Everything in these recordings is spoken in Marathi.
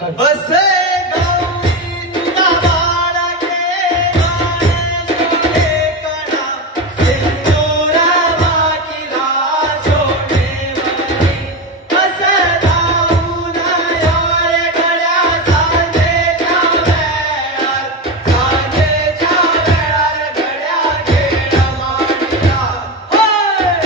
बसे गौरी तुझा बाळा गे गाणे कणा सिंदूरा वाकिला सोने मनी बसे जाऊन यारे गड्या सांजेच्या वेळार गड्या खेळ मांडला होय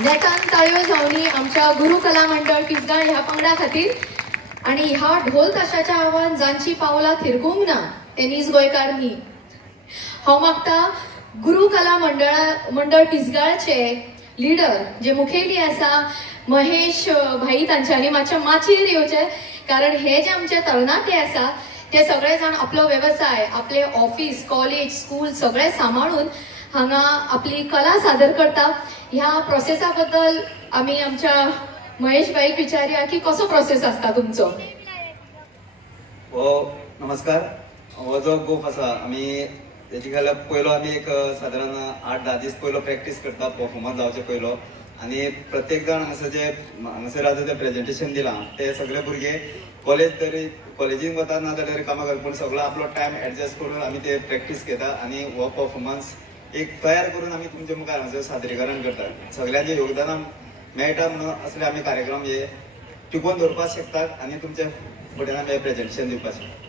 नेटान ताळयो जावनी आमच्या गुरु कला मंडळ तिसगाळ ह्या पंगडा खातीर. आणि ह्या ढोल ताशाच्या आवाज जांची पावला थिरकूंक ना तेनीच गोंयकार न्ही. हांव मागता गुरु कला मंडळ तिसगाळचे लिडर जे मुखेली आसा महेश भाई तांच्यांनी मातशे माचयेर येवचे, कारण हे जे आमचे तरणाटे आसा ते सगळे जाण आपलो व्यवसाय, आपले ऑफिस, कॉलेज, स्कूल सगळे सांबाळून हांगा आपली कला सादर करता. ह्या प्रोसेसा बद्दल आमी आमच्या महेश भाईक विचारया की कसो प्रोसेस असता तुमचो. नमस्कार. हो जो गोफ आसा आमी तेची खाला पयलो आमी एक सादारण 8-10 दीस पयलो प्रॅक्टीस करता परफॉर्मन्स जावचे पयलो. आणि प्रत्येक जण हांगासर आतां तें प्रेजेंटेशन दिलां ते सगळे भुरगे कॉलेजीन वता ना जाल्यार कामां करता, पूण सगळो आपलो टायम एडजस्ट करून आमी ते प्रॅक्टीस घेता आणि हो परफॉर्मन्स एक तयार करून आमी तुमच्या मुखार हांगासर सादरीकरण करता. सगळ्यांचे योगदान मेळटा म्हणून असले आमी कार्यक्रम हे टिकोवन दवरपाक शकतात आणि तुमच्या फुडें आमी प्रेजेंटेशन दिवपाक शकता.